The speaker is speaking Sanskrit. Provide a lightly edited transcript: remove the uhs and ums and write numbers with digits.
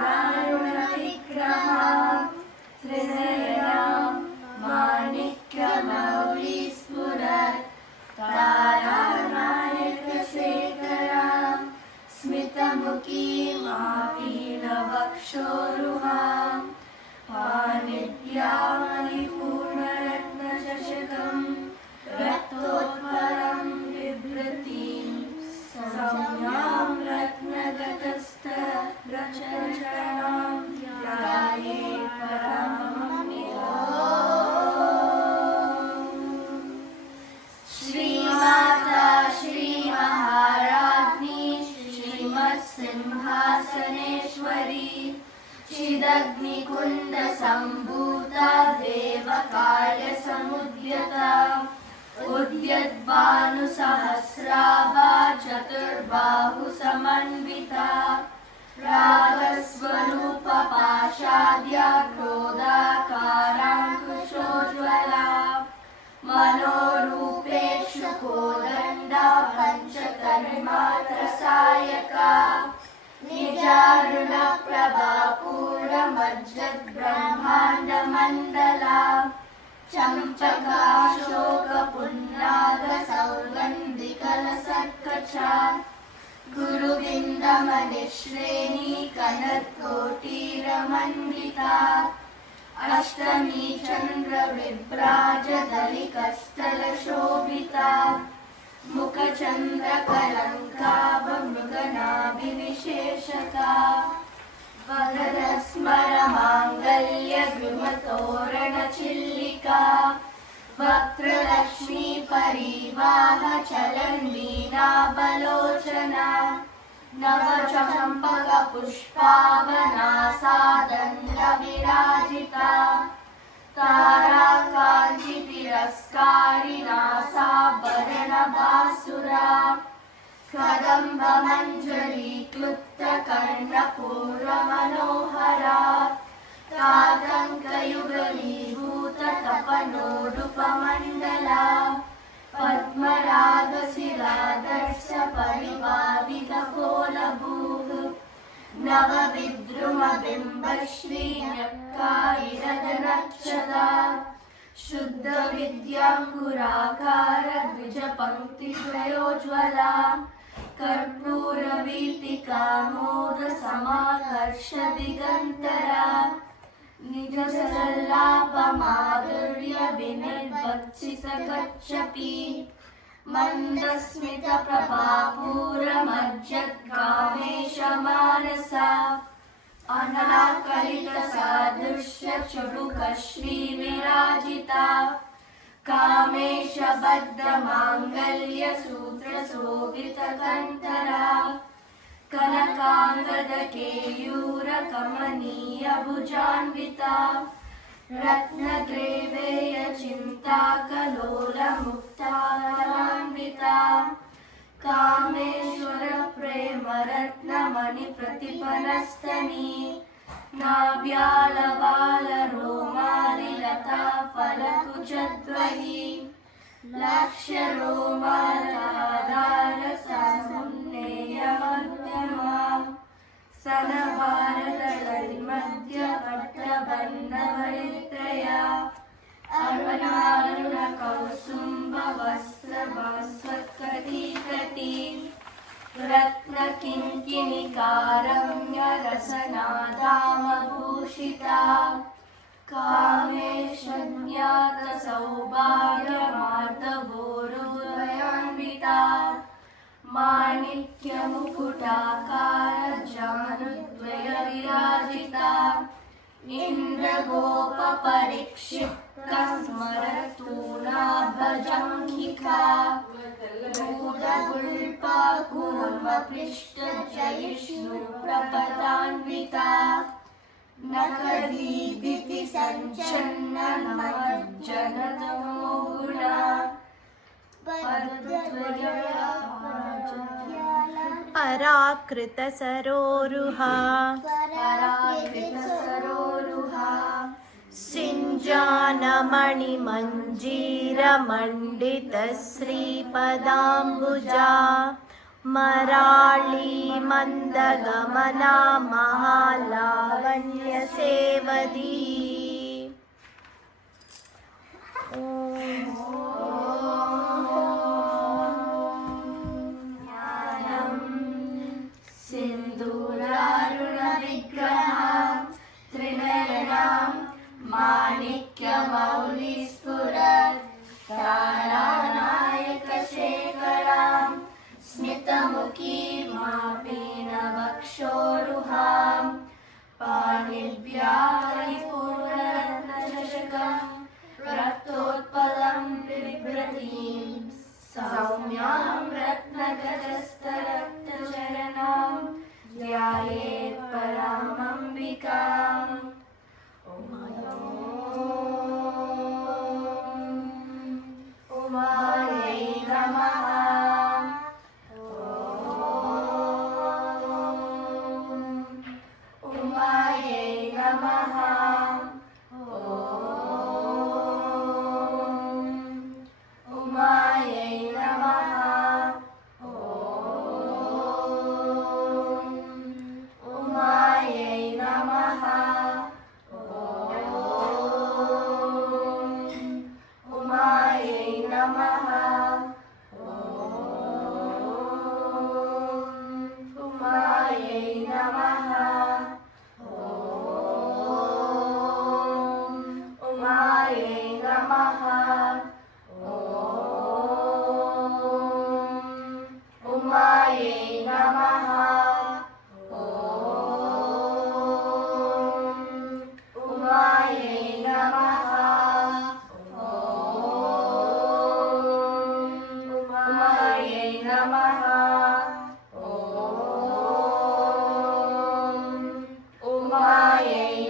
दारुणविग्रहां त्रिनयनां माणिक्यमौलिस्फुरत् तारानायकशेखरां स्मितमुखीमापीनवक्षोरुहां पाणिभ्यामणिपूर्णरत्नचषकं रक्तोत्पलं बिभ्रतीं सौम्यां रत्नगतस्तरचरणां ध्यायेत् परमं श्रीमाता श्रीमहाराज्ञी श्रीमत्सिंहासनेश्वरी चिदग्निकुण्डसम्भूता देवकार्यसमुद्यता उद्यद्भानुसहस्राभा चतुर्बाहुसमन्विता रागस्वरूपपाशाद्या क्रोधाकाराङ्कुशोज्ज्वला मनोरूपेषु कोदण्डा पञ्चतन्मात्रसायका निजारुणप्रभा पूर्णमज्जद्ब्रह्माण्डमण्डला चम्पकाशोकपुन्नागसौगन्धिकलसत्कचा गुरुविन्दमनिश्रेणी कनत्कोटीरमण्डिता अष्टमी चन्द्रविभ्राजदलिकस्थलशोभिता मुखचन्द्रकलङ्काभमृगनाभिनिशेषका वरदस्मरमाङ्गल्यगृहतोरणचिल्लिका वक्त्रलक्ष्मी परिवाह चलन्वीणाबलोचना नवचम्पकपुष्पावनासादण्डविराजिता ताराकाञ्चितिरस्कारिणासाभरणभासुरा कदम्बमञ्जरीक्लुप्तकर्णपूर्वमनोहरा तातङ्कयुगलीभूततपनोरुपमण्डला पद्मरागशिलादर्शपरिभावितकोलभूः नवविद्रुमबिम्बश्रीन्यक्कायिरदनक्षदा शुद्धविद्याङ्कुराकार द्विजपङ्क्तिद्वयोज्ज्वला कर्पूरवीथिकामोदसमाकर्षदिगन्तरा निजसल्लापमाधुर्यविनिर्भत्सितकच्छपि मन्दस्मितप्रभापूरमज्जत्कामेशमानसा अनाकलितसादृश्यचुबुकश्रीविराजिता कामेशबद्धमाङ्गल्यसूत्रशोभितकन्तरा कनकाङ्गदकेयूरकमनीयभुजान्विता रत्नग्रेवेयचिन्ताकलोलमुक्तारान्विता कामेश्वरप्रेमरत्नमणिप्रतिपनस्तनी नाभ्यालबालरोमालिलता फलकुचद्वयी लक्ष्यरोमालाधारसमुन्नेयमध्यमा सनभारतकलिमध्यपट्टबन्धवरित्रया अरुणारुणकौसुम्बवस्त्रभास्वत्कटीकटी रत्नकिङ्किणिकारम्यरसनादामभूषिता कामेशज्ञातसौभाग्यमार्दभोरुदयान्विता माणिक्यमुकुटाकारजानुद्वयविराजिता इन्द्रगोपपरीक्षिप्तस्मरतूणाभजङ्घिका भूतगुल्पाकूर्मपृष्ठजयिष्णुप्रपदान्विता नखदीदिति सञ्चन्नमज्जनतमोगुणा पराकृतसरोरुहा सिञ्जानमणिमञ्जीरमण्डितश्रीपदाम्बुजा मराळी मन्दगमना महालावण्यसेवदी सिन्दूरारुणविग्रहां त्रिनयनां माणिक्यमौलिस्फुरत् तारानायकशेखरां स्मितमुखीमापीनवक्षोरुहां पाणिभ्यां परिपूर्णरत्नचषकं रक्तोत्पलं बिभ्रतीं सौम्यां रत्नगरस्तरक्तचरणां ध्यायेत् परामम्बिकाम् उमायै नमः उमायै नमः उमायै नमः उमायै नमः उमायै नमः उमायै नमः उमायै नमः उमायै नमः उमायै नमः उमायै नमः उमायै